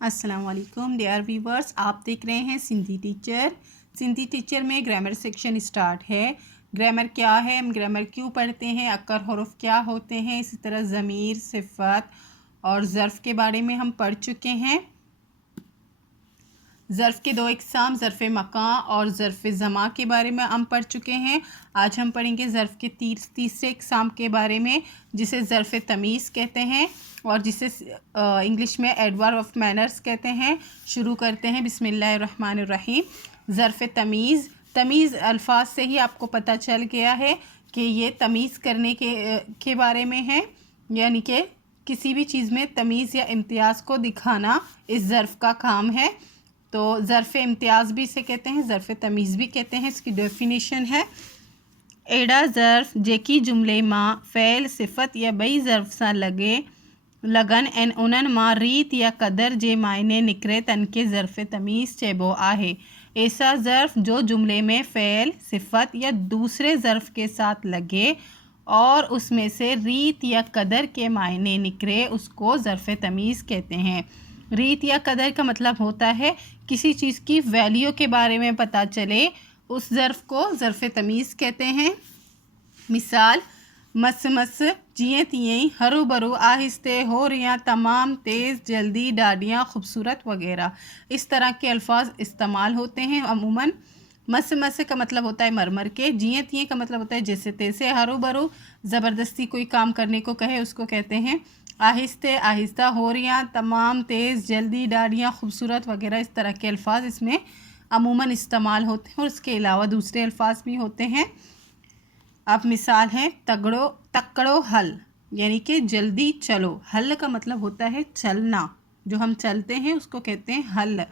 अस्सलाम वालेकुम dear viewers, आप देख रहे हैं सिंधी टीचर। सिंधी टीचर में ग्रामर सेक्शन स्टार्ट है। ग्रामर क्या है, हम ग्रामर क्यों पढ़ते हैं, अकर हरुफ क्या होते हैं, इसी तरह ज़मीर, सिफ़त और ज़र्फ़ के बारे में हम पढ़ चुके हैं। ज़र्फ़ के दो इक़साम, ज़र्फ़ मकां और ज़र्फ़ ज़मा के बारे में हम पढ़ चुके हैं। आज हम पढ़ेंगे ज़र्फ़ के तीसरे इक़साम के बारे में, जिसे ज़र्फ़ तमीज़ कहते हैं और जिसे इंग्लिश में एडवर्ब ऑफ मैनर्स कहते हैं। शुरू करते हैं, बिस्मिल्लाहिर्रहमानिर्रहीम। ज़र्फ़ तमीज़, तमीज़ अल्फाज से ही आपको पता चल गया है कि ये तमीज़ करने के बारे में है, यानी कि किसी भी चीज़ में तमीज़ या इम्तियाज़ को दिखाना इस ज़र्फ़ का काम है। तो ज़र्फ़ इम्तियाज़ भी इसे कहते हैं, ज़र्फ़ तमीज़ भी कहते हैं। इसकी डेफिनेशन है, एड़ा ज़र्फ़ जेकी जुमले मां फ़ेल सिफ़त या बई ज़र्फ़ सा लगन एन उन्हनि मां रीत या कदर जे मायने निकिरे तनके ज़र्फ़ तमीज़ चइबो आहे। ऐसा ज़र्फ़ जो जुमले में फ़ेल सिफ़त या दूसरे ज़र्फ़ के साथ लगे और उसमें से रीत या कदर के मायने निकले, उसको ज़र्फ़ तमीज़ कहते हैं। रीत या कदर का मतलब होता है किसी चीज़ की वैल्यू के बारे में पता चले, उस ज़र्फ़ को ज़र्फ़ तमीज़ कहते हैं। मिसाल, मस मस जिए तिए हरू भरू आहिस्ते हो रियाँ तमाम तेज़ जल्दी डाडियाँ खूबसूरत वगैरह, इस तरह के अल्फाज इस्तेमाल होते हैं अमूमन। मस मस का मतलब होता है मरमर के, जिए तिए का मतलब होता है जैसे तैसे, हरू भरू ज़बरदस्ती कोई काम करने को कहे उसको कहते हैं। आहिस्ते आहिस्ता, हो रियाँ तमाम तेज़ जल्दी डाडियाँ खूबसूरत वगैरह, इस तरह के अल्फाज इसमें अमूमन इस्तेमाल होते हैं और इसके अलावा दूसरे अल्फाज भी होते हैं। अब मिसाल है, तकड़ो हल, यानी कि जल्दी चलो। हल का मतलब होता है चलना, जो हम चलते हैं उसको कहते हैं हल।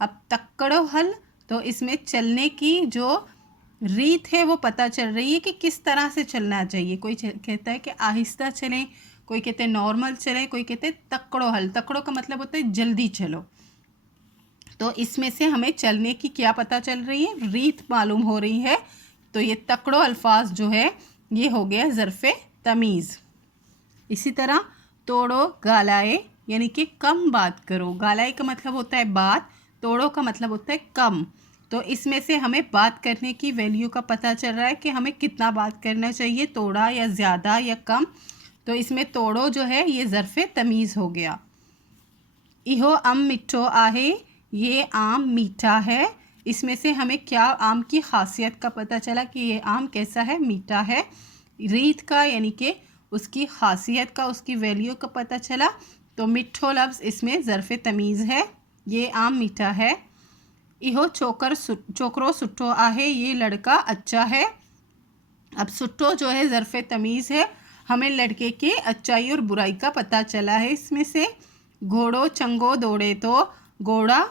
अब तकड़ो हल, तो इसमें चलने की जो रीत है वो पता चल रही है कि किस तरह से चलना चाहिए। कोई कहता है कि आहिस्ता चलें, कोई कहते हैं नॉर्मल चलें, कोई कहते हैं तकड़ो हल। तकड़ो का मतलब होता है जल्दी चलो। तो इसमें से हमें चलने की क्या पता चल रही है, रीत मालूम हो रही है। तो ये तकड़ो अल्फाज जो है ये हो गया ज़र्फ़ तमीज़। इसी तरह तोड़ो गालाए, यानी कि कम बात करो। गालाए का मतलब होता है बात, तोड़ो का मतलब होता है कम। तो इसमें से हमें बात करने की वैल्यू का पता चल रहा है कि हमें कितना बात करना चाहिए, तोड़ा या ज़्यादा या कम। तो इसमें तोड़ो जो है ये ज़र्फ़ तमीज़ हो गया। इहो आम मिठो आहे, ये आम मीठा है। इसमें से हमें क्या आम की खासियत का पता चला कि ये आम कैसा है, मीठा है। रीत का यानी कि उसकी खासियत का, उसकी वैल्यू का पता चला। तो मिठो लफ्ज़ इसमें ज़र्फ़ तमीज़ है, ये आम मीठा है। इहो छोकरो सुठो आहे, ये लड़का अच्छा है। अब सुठो जो है ज़र्फ़ तमीज़ है, हमें लड़के के अच्छाई और बुराई का पता चला है इसमें से। घोड़ो चंगो दौड़े, तो घोड़ा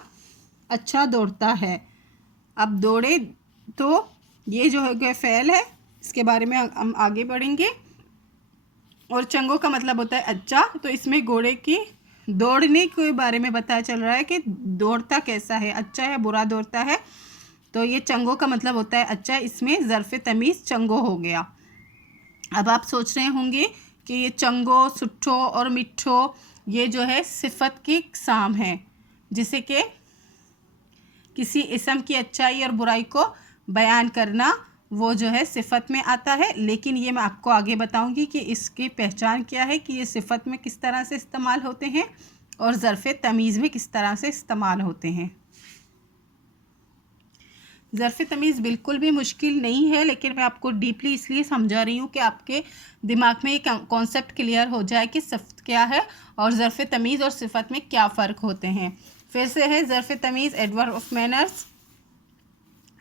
अच्छा दौड़ता है। अब दौड़े, तो ये जो है फ़ेल है, इसके बारे में हम आगे बढ़ेंगे। और चंगो का मतलब होता है अच्छा, तो इसमें घोड़े की दौड़ने के बारे में पता चल रहा है कि दौड़ता कैसा है, अच्छा है बुरा दौड़ता है। तो ये चंगो का मतलब होता है अच्छा, इसमें ज़र्फ़ तमीज़ चंगो हो गया। अब आप सोच रहे होंगे कि ये चंगो, सुठो और मिठो ये जो है सिफ़त की इक़साम है, जिसे कि किसी इसम की अच्छाई और बुराई को बयान करना, वो जो है सिफ़त में आता है। लेकिन ये मैं आपको आगे बताऊंगी कि इसकी पहचान क्या है, कि ये सिफ़त में किस तरह से इस्तेमाल होते हैं और ज़र्फ़ तमीज़ में किस तरह से इस्तेमाल होते हैं। ज़र्फ़ तमीज़ बिल्कुल भी मुश्किल नहीं है, लेकिन मैं आपको डीपली इसलिए समझा रही हूँ कि आपके दिमाग में एक कॉन्सेप्ट क्लियर हो जाए कि सिफ़त क्या है और ज़र्फ़ तमीज़ और सिफ़त में क्या फ़र्क होते हैं। फिर से है ज़र्फ़ तमीज़, एडवर्ब ऑफ मैनर्स।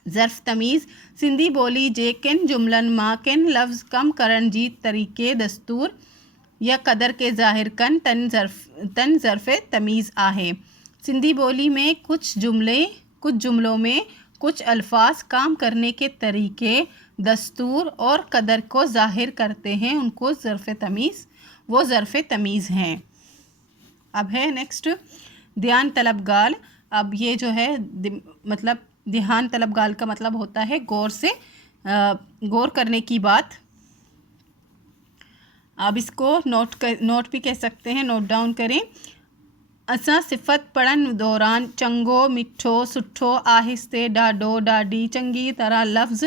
ज़र्फ़ तमीज़ सिंधी बोली जे किन जुमलन मां किन लफ्ज़ कम करण जी तरीक़े दस्तूर या कदर के ज़ाहिर कन तन ज़र्फ़ तमीज़ आहे। सिंधी बोली में कुछ जुमलों में कुछ अल्फाज काम करने के तरीके, दस्तूर और कदर को ज़ाहिर करते हैं, उनको वो ज़र्फ़ तमीज़ हैं। अब है नेक्स्ट ध्यान तलबगार। अब ये जो है मतलब ध्यान तलबगार का मतलब होता है गौर करने की बात। अब इसको नोट भी कह सकते हैं, नोट डाउन करें। असां सिफ़त पढ़ण दौरान चंगो, मिठो, सुठो, आहिस्ते, ॾाढो, ॾाढी, चंगी तरह लफ्ज़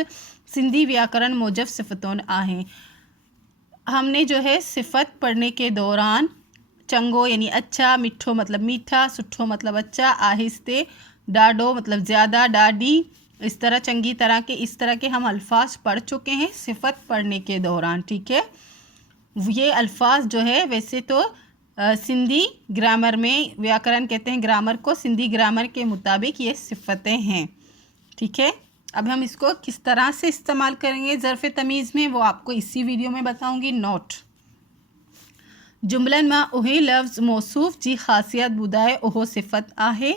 सिंधी व्याकरण मूजब सिफ़तुन आहे। हमने जो है सिफ़त पढ़ने के दौरान चंगो यानी अच्छा, मिठो मतलब मीठा, सुठो मतलब अच्छा, आहिस्ते, ॾाढो मतलब ज़्यादा, ॾाढी, इस तरह चंगी तरह के इस तरह के हम अल्फाज पढ़ चुके हैं सिफ़त पढ़ने के दौरान। ठीक है, ये अल्फाज जो है वैसे तो सिंधी ग्रामर में व्याकरण कहते हैं ग्रामर को, सिंधी ग्रामर के मुताबिक ये सिफ़तें हैं। ठीक है, अब हम इसको किस तरह से इस्तेमाल करेंगे ज़र्फ़ तमीज़ में वो आपको इसी वीडियो में बताऊंगी। नोट, जुमलन में उही लफ्ज़ मौसूफ़ जी ख़ासियत ॿुधाए उहो सिफ़त आहे।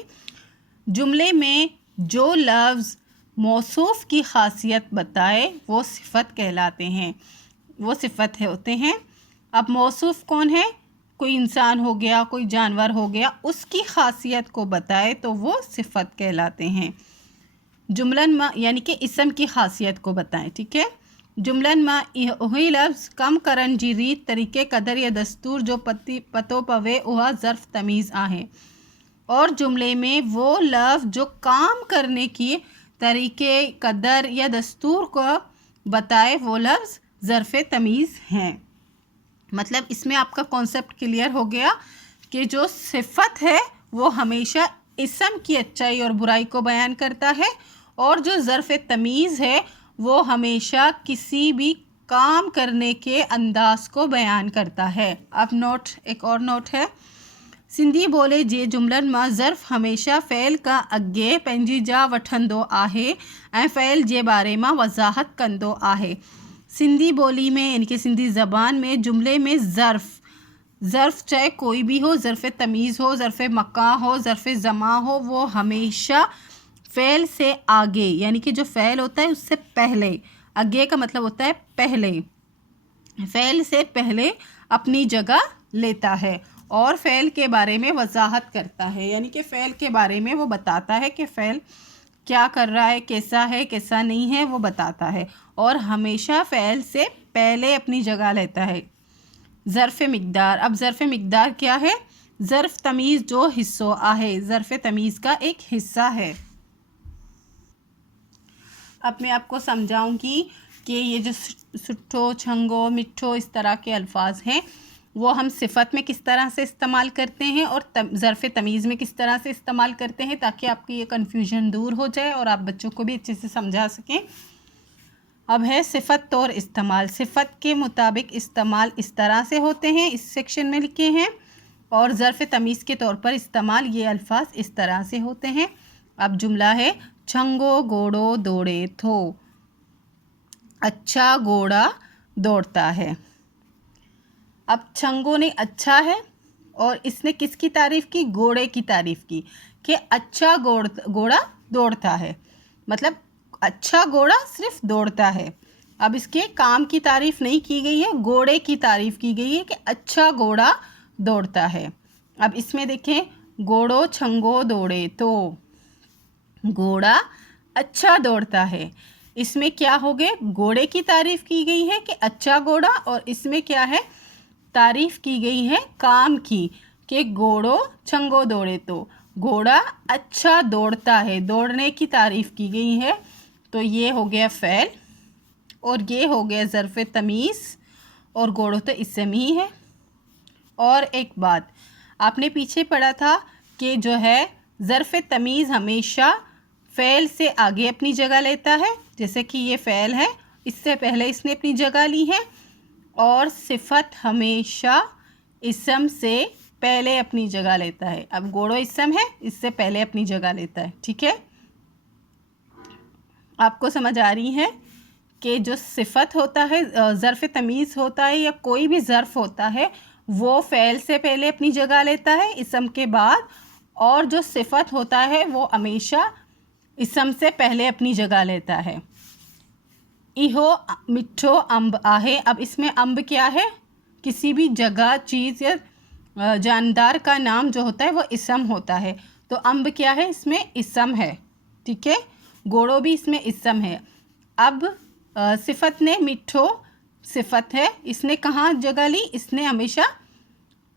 जुमले में जो लफ्ज़ मौसूफ़ की ख़ासियत बताए वो सिफ़त कहलाते हैं, वो सिफ़त होते हैं। अब मौसूफ़ कौन है? कोई इंसान हो गया, कोई जानवर हो गया, उसकी ख़ासियत को बताए तो वो सिफ़त कहलाते हैं। जुमलन में यानी कि इसम की ख़ासियत को बताएं। ठीक है, जुमलन में वही लफ्ज़ कम करन जी रीत, तरीक़े, क़दर या दस्तूर जो पतो पवे उहा ज़र्फ़ तमीज़ आहे। और जुमले में वो लफ्ज़ जो काम करने की तरीक़े, क़दर या दस्तूर को बताए वो लफ्ज़ ज़र्फ़ तमीज़ हैं। मतलब इसमें आपका कॉन्सेप्ट क्लियर हो गया कि जो सिफ़त है वो हमेशा इसम की अच्छाई और बुराई को बयान करता है, और जो ज़र्फ़ तमीज़ है वो हमेशा किसी भी काम करने के अंदाज को बयान करता है। अब नोट, एक और नोट है, सिंधी ॿोली जे जुमलनि मां ज़र्फ़ हमेशा फ़इल खां अॻे पंहिंजी जा वठंदो आहे ऐं फ़इल जे बारे मां वज़ाहत कंदो आहे। सिंधी ॿोली में यानी कि सिंधी ज़बान में जुमले में ज़र्फ़ चाहे कोई भी हो, ज़र्फ़ तमीज़ हो, ज़र्फ़ मका हो, ज़र्फ़ ज़मा हो, वो हमेशा फ़ेल से आगे यानी कि जो फ़ेल होता है उससे पहले, आगे का मतलब होता है पहले, फ़ेल से पहले अपनी जगह लेता है और फ़ेल के बारे में वजाहत करता है, यानी कि फ़ेल के बारे में वो बताता है कि फ़ेल क्या कर रहा है, कैसा है, कैसा नहीं है, वो बताता है और हमेशा फ़ेल से पहले अपनी जगह लेता है। ज़र्फ़ मिक़दार, अब ज़र्फ़ मिक़दार क्या है? ज़र्फ़ तमीज़ जो हिस्सो आहे, ज़र्फ़ तमीज़ का एक हिस्सा है। अब मैं आपको समझाऊंगी कि ये जो सुठो, छंगो, मिठो इस तरह के अल्फाज हैं वो हम सिफ़त में किस तरह से इस्तेमाल करते हैं और ज़र्फ़ तमीज़ में किस तरह से इस्तेमाल करते हैं, ताकि आपकी ये कन्फ्यूजन दूर हो जाए और आप बच्चों को भी अच्छे से समझा सकें। अब है सिफ़त तौर इस्तेमाल। सिफ़त के मुताबिक इस्तेमाल इस तरह से होते हैं, इस सेक्शन में लिखे हैं, और ज़र्फ़ तमीज़ के तौर पर इस्तेमाल ये अल्फाज इस तरह से होते हैं। अब जुमला है, छंगो घोड़ो दौड़े थो, अच्छा घोड़ा दौड़ता है। अब छंगो ने अच्छा है और इसने किसकी तारीफ़ की? घोड़े की तारीफ़ की कि अच्छा घोड़ा दौड़ता है, मतलब अच्छा घोड़ा सिर्फ दौड़ता है। अब इसके काम की तारीफ़ नहीं की गई है, घोड़े की तारीफ़ की गई है कि अच्छा घोड़ा दौड़ता है। अब इसमें देखें, घोड़ो छंगो दौड़े तो घोड़ा अच्छा दौड़ता है, इसमें क्या हो गए? घोड़े की तारीफ़ की गई है कि अच्छा घोड़ा, और इसमें क्या है? तारीफ़ की गई है काम की कि घोड़ो छंगो दौड़े तो घोड़ा अच्छा दौड़ता है, दौड़ने की तारीफ़ की गई है। तो ये हो गया फ़ेल और ये हो गया ज़र्फ़ तमीज़, और घोड़ो तो इसम ही है। और एक बात आपने पीछे पढ़ा था कि जो है ज़र्फ़ तमीज़ हमेशा फ़ेल से आगे अपनी जगह लेता है, जैसे कि ये फ़ेल है, इससे पहले इसने अपनी जगह ली है, और सिफ़त हमेशा इसम से पहले अपनी जगह लेता है। अब घोड़ो इसम है, इससे पहले अपनी जगह लेता है। ठीक है, आपको समझ आ रही है कि जो सिफ़त होता है, ज़र्फ़ तमीज़ होता है या कोई भी ज़र्फ़ होता है, वो फ़ेल से पहले अपनी जगह लेता है इसम के बाद, और जो सिफ़त होता है वो हमेशा इसम से पहले अपनी जगह लेता है। इहो मिठो अम्ब आहे। अब इसमें अम्ब क्या है? किसी भी जगह, चीज़ या जानदार का नाम जो होता है वो इसम होता है, तो अम्ब क्या है? इसमें इसम है। ठीक है, घोड़ो भी इसमें इसम है। अब सिफ़त ने मिठो सिफ़त है, इसने कहाँ जगह ली? इसने हमेशा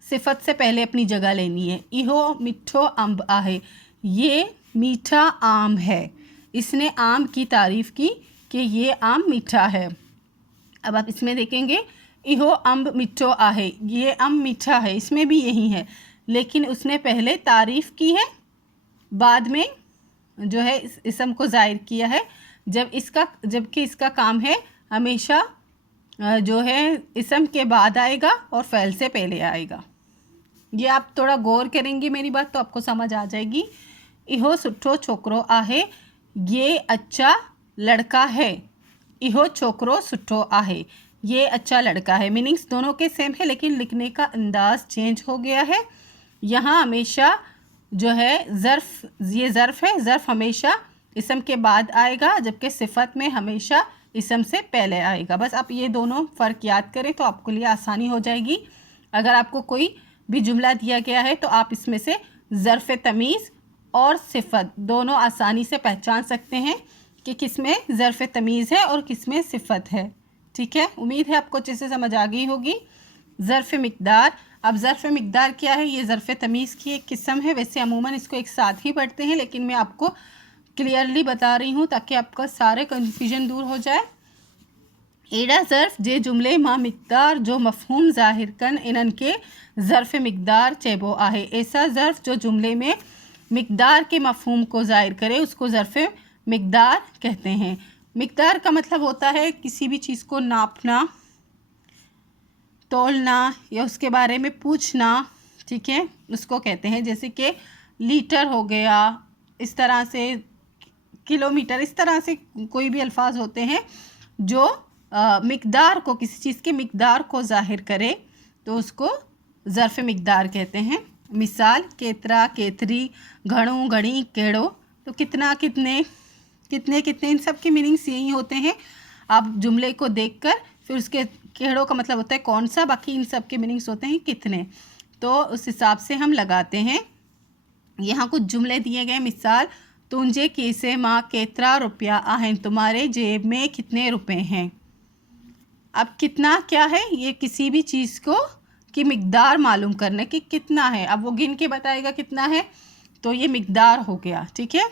सिफत से पहले अपनी जगह लेनी है। इहो मिठो अम्ब आहे, ये मीठा आम है। इसने आम की तारीफ़ की कि ये आम मीठा है। अब आप इसमें देखेंगे, इहो अम्ब मिठो आहे, ये अम्ब मीठा है, इसमें भी यही है, लेकिन उसने पहले तारीफ़ की है, बाद में जो है इस इसम को ज़ाहिर किया है। जबकि इसका काम है हमेशा जो है इसम के बाद आएगा और फ़ैल से पहले आएगा। ये आप थोड़ा गौर करेंगे मेरी बात तो आपको समझ आ जाएगी। इहो सुठो छोकरो आहे, ये अच्छा लड़का है। इहो छोकरो सुठो आहे, ये अच्छा लड़का है। मीनिंग्स दोनों के सेम है, लेकिन लिखने का अंदाज़ चेंज हो गया है। यहाँ हमेशा जो है ये ज़र्फ़ है, ज़र्फ़ हमेशा इसम के बाद आएगा, जबकि सिफत में हमेशा इसम से पहले आएगा। बस आप ये दोनों फ़र्क याद करें तो आपके लिए आसानी हो जाएगी। अगर आपको कोई भी जुमला दिया गया है तो आप इसमें से ज़र्फ़ तमीज़ और सिफत दोनों आसानी से पहचान सकते हैं कि किस में ज़र्फ़ तमीज़ है और किस में सिफत है। ठीक है, उम्मीद है आपको अच्छे से समझ आ गई होगी। ज़र्फ़ मिक़दार, अब ज़र्फ़ मिक़दार क्या है? ये ज़र्फ़ तमीज़ की एक किस्म है। वैसे अमूमन इसको एक साथ ही पढ़ते हैं, लेकिन मैं आपको क्लियरली बता रही हूँ ताकि आपका सारे कन्फ्यूजन दूर हो जाए। एड़ा ज़र्फ़ जे जुमले मां मिक़दार जो मफ़हूम ज़ाहिर कन इन्हन के ज़र्फ़ मिक़दार चेबो आहे। ऐसा ज़र्फ़ जो जुमले में मिक़दार के मफ़हूम को ज़ाहिर करे उसको ज़र्फ़ मिक़दार कहते हैं। मिक़दार का मतलब होता है किसी भी चीज़ को नापना, तोलना या उसके बारे में पूछना। ठीक है, उसको कहते हैं। जैसे कि लीटर हो गया, इस तरह से किलोमीटर, इस तरह से कोई भी अल्फाज होते हैं जो मिक़दार को, किसी चीज़ के मिक़दार को ज़ाहिर करे तो उसको ज़र्फ़ मिक़दार कहते हैं। मिसाल केतरा, केतरी, घणो, घणी, केड़ो। तो कितना, कितने, कितने, कितने, इन सब के मीनिंग्स यही होते हैं। आप जुमले को देखकर फिर उसके केड़ो का मतलब होता है कौन सा, बाकी इन सब के मीनिंग्स होते हैं कितने। तो उस हिसाब से हम लगाते हैं। यहाँ कुछ जुमले दिए गए। मिसाल, तुंजे कीसे माँ केतरा रुपया आहें, तुम्हारे जेब में कितने रुपए हैं। अब कितना क्या है? ये किसी भी चीज़ को की मिक़दार मालूम करने कि कितना है। अब वो गिन के बताएगा कितना है, तो ये मिक़दार हो गया। ठीक है,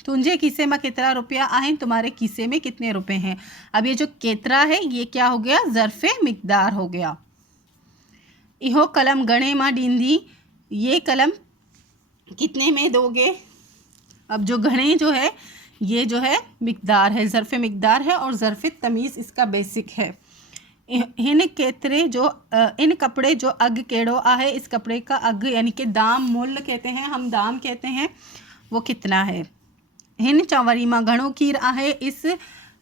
तुंजे कीसे माँ केतरा रुपया आहें, तुम्हारे कीसे में कितने रुपए हैं। अब ये जो केतरा है ये क्या हो गया? ज़र्फ़ मिक़दार हो गया। इहो कलम गणे माँ डींदी, ये कलम कितने में दोगे। अब जो गणे जो है ये जो है मिक़दार है, ज़र्फ़ मिक़दार है और ज़र्फ़ तमीज़ इसका बेसिक है। इन केतरे जो इन कपड़े जो अग केड़ो आहे, इस कपड़े का अग यानी कि दाम, मूल्य कहते हैं हम, दाम कहते हैं, वो कितना है। हिन चवड़ी माँ घणो खीर आहे, इस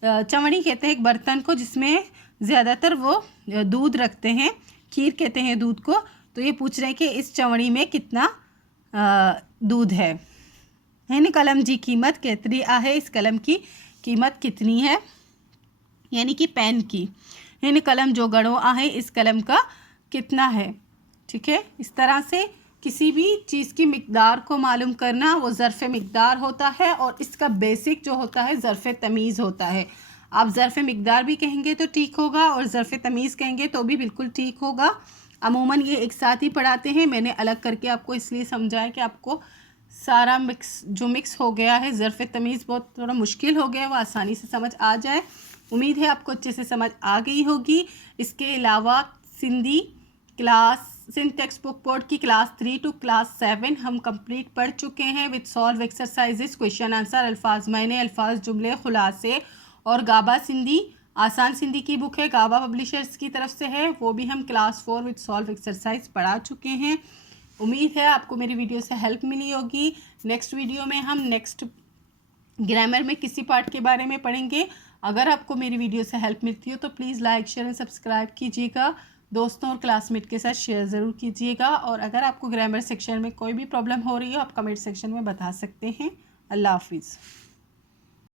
चवड़ी कहते हैं एक बर्तन को जिसमें ज़्यादातर वो दूध रखते हैं, खीर कहते हैं दूध को। तो ये पूछ रहे हैं कि इस चवड़ी में कितना दूध है। हिन कलम जी कीमत केतरी आहे, इस कलम की कीमत कितनी है, यानी कि पेन की। हिन कलम जो गणो आहे, इस कलम का कितना है। ठीक है, इस तरह से किसी भी चीज़ की मिक़दार को मालूम करना वो ज़र्फ़ मिक़दार होता है और इसका बेसिक जो होता है ज़र्फ़ तमीज़ होता है। आप ज़र्फ़ मिक़दार भी कहेंगे तो ठीक होगा और ज़र्फ़ तमीज़ कहेंगे तो भी बिल्कुल ठीक होगा। अमूमन ये एक साथ ही पढ़ाते हैं। मैंने अलग करके आपको इसलिए समझाया कि आपको सारा मिक्स हो गया है। ज़र्फ़ तमीज़ बहुत थोड़ा मुश्किल हो गया है, वो आसानी से समझ आ जाए। उम्मीद है आपको अच्छे से समझ आ गई होगी। इसके अलावा सिंधी टेक्स्ट बुक बोर्ड की क्लास 3 to क्लास 7 हम कंप्लीट पढ़ चुके हैं with solve exercises, question answer, अल्फाज मायने, अल्फाज जुमले, खुलासे और गाबा सिंधी आसान सिंधी की बुक है, गाबा पब्लिशर्स की तरफ से है, वो भी हम क्लास 4 विद सॉल्व एक्सरसाइज पढ़ा चुके हैं। उम्मीद है आपको मेरी वीडियो से हेल्प मिली होगी। नेक्स्ट वीडियो में हम नेक्स्ट ग्रामर में किसी पार्ट के बारे में पढ़ेंगे। अगर आपको मेरी वीडियो से हेल्प मिलती हो तो please like, share and subscribe कीजिएगा। दोस्तों और क्लासमेट के साथ शेयर ज़रूर कीजिएगा। और अगर आपको ग्रामर सेक्शन में कोई भी प्रॉब्लम हो रही हो आप कमेंट सेक्शन में बता सकते हैं। अल्लाह हाफिज़।